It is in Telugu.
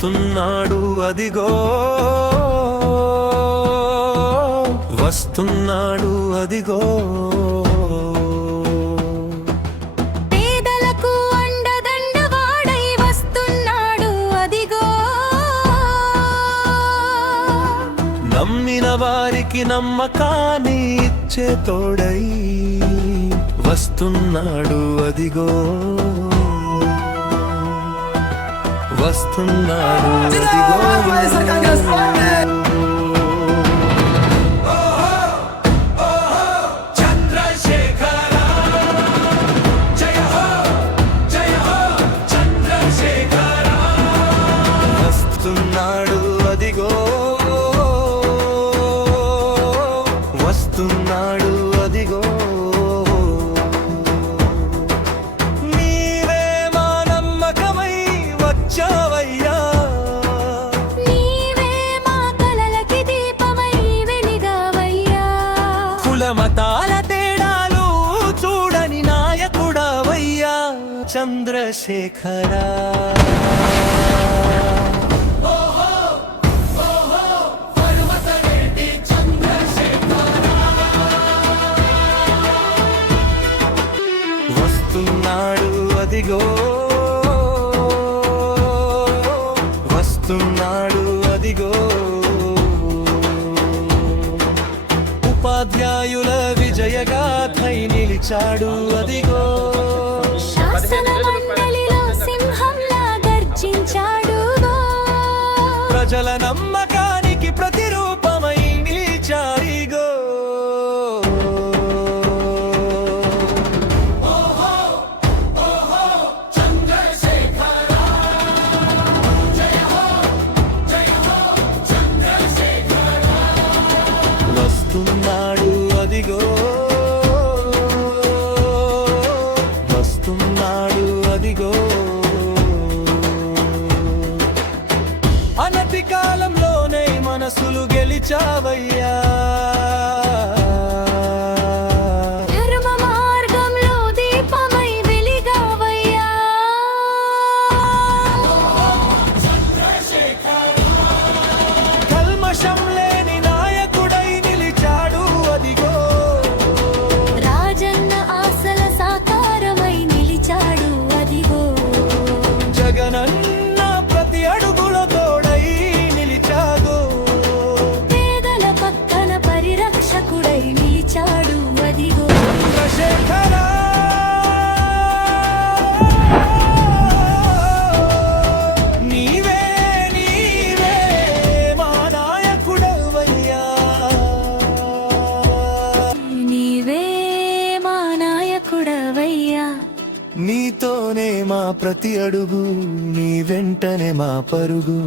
వస్తున్నాడు అదిగో వస్తున్నాడు అదిగో పేదలకు అండదండవాడై వస్తున్నాడు అదిగో నమ్మిన వారికి నమ్మకాన్ని ఇచ్చే తోడై వస్తున్నాడు అదిగో వస్తున్నాడు అదిగో వస్తున్నాడు అదిగో వస్తున్నాడు అదిగో నీవే మా నమ్మకమై వచ్చావయ్యా నీవే మా కలలకి దీపమై వెలిగావయ్యా కులమతాల తేడాలు చూడని నాయకుడవయ్యా చంద్రశేఖరా వస్తున్నాడు అదిగో వస్తున్నాడు అదిగో ఉపాధ్యాయుల విజయగాథై నిలిచాడు అదిగో శాసన మండలిలో సింహంలా గర్జించాడు ప్రజల నమ్మకానికి ప్రతిరూపమై నిలిచాడిగో వస్తున్నాడు అదిగో వస్తున్నాడు అదిగో అనతి కాలంలోనే మనసులు గెలిచావయ్యా ధర్మ మార్గంలో దీపమై వెలిగావయ్యా కల్మషం లేని నాయకుడై నిలిచాడు అదిగో రాజన్న ఆశల సాకారమై నిలిచాడు అదిగో జగనన్న ప్రతి అడుగులో తోడై నిలిచాడు పేదల పక్కన పరిరక్షకుడై నిలిచాడు అదిగో చంద్రశేఖరా నీవే నీవే మా నాయకుడవయ్యా నీవే మా నాయకుడవయ్యా నీతోనే మా ప్రతి అడుగు నీ వెంటనే మా పరుగు